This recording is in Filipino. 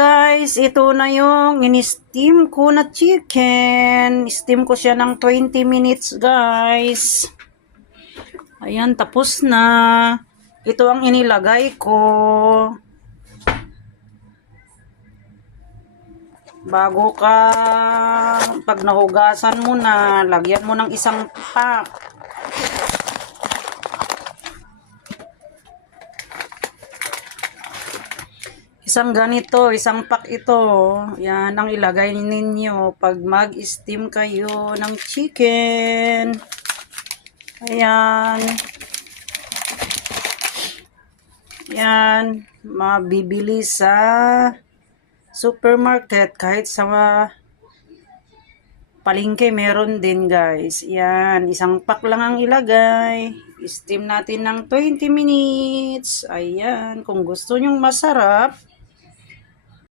Guys, ito na yung in-steam ko na chicken. Steam ko siya ng 20 minutes, guys. Ayan, tapos na. Ito ang inilagay ko. Bago ka, pag nahugasan mo na, lagyan mo ng isang pack. Isang ganito, isang pack ito. Yan ang ilagay ninyo pag mag-steam kayo ng chicken. Ayan. Yan. Mabibili sa supermarket. Kahit sa palengke meron din, guys. Yan. Isang pack lang ang ilagay. Steam natin ng 20 minutes. Ayan. Kung gusto nyong masarap,